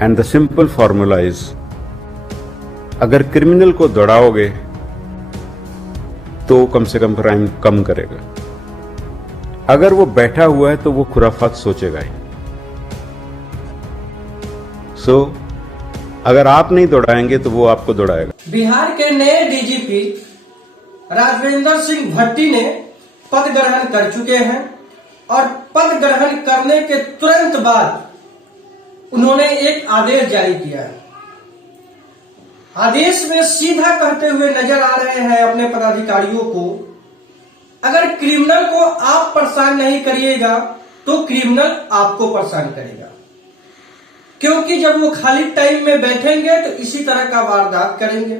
And the simple formula is, अगर criminal को दौड़ाओगे तो कम से कम क्राइम कम करेगा। अगर वो बैठा हुआ है तो वो खुराफात सोचेगा ही। सो अगर आप नहीं दौड़ाएंगे तो वो आपको दौड़ाएगा। बिहार के नए डीजीपी राजवेंद्र सिंह भट्टी ने पद ग्रहण कर चुके हैं और पद ग्रहण करने के तुरंत बाद उन्होंने एक आदेश जारी किया है। आदेश में सीधा कहते हुए नजर आ रहे हैं अपने पदाधिकारियों को, अगर क्रिमिनल को आप परेशान नहीं करिएगा तो क्रिमिनल आपको परेशान करेगा, क्योंकि जब वो खाली टाइम में बैठेंगे तो इसी तरह का वारदात करेंगे,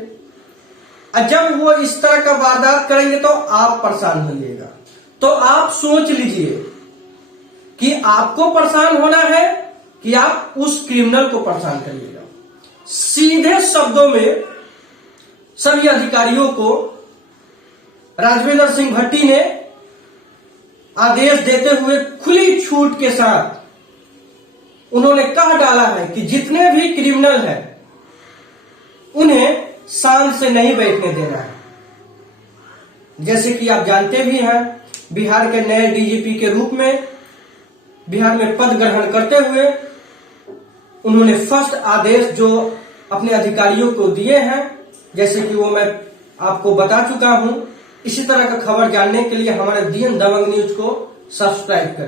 और जब वो इस तरह का वारदात करेंगे तो आप परेशान होइएगा। तो आप सोच लीजिए कि आपको परेशान होना है कि आप उस क्रिमिनल को परेशान करिएगा। सीधे शब्दों में सभी अधिकारियों को राजवेंद्र सिंह भट्टी ने आदेश देते हुए खुली छूट के साथ उन्होंने कह डाला है कि जितने भी क्रिमिनल हैं उन्हें शांत से नहीं बैठने देना है। जैसे कि आप जानते भी हैं, बिहार के नए डीजीपी के रूप में बिहार में पद ग्रहण करते हुए उन्होंने फर्स्ट आदेश जो अपने अधिकारियों को दिए हैं, जैसे कि वो मैं आपको बता चुका हूं। इसी तरह का खबर जानने के लिए हमारे DN दबंग न्यूज को सब्सक्राइब करें।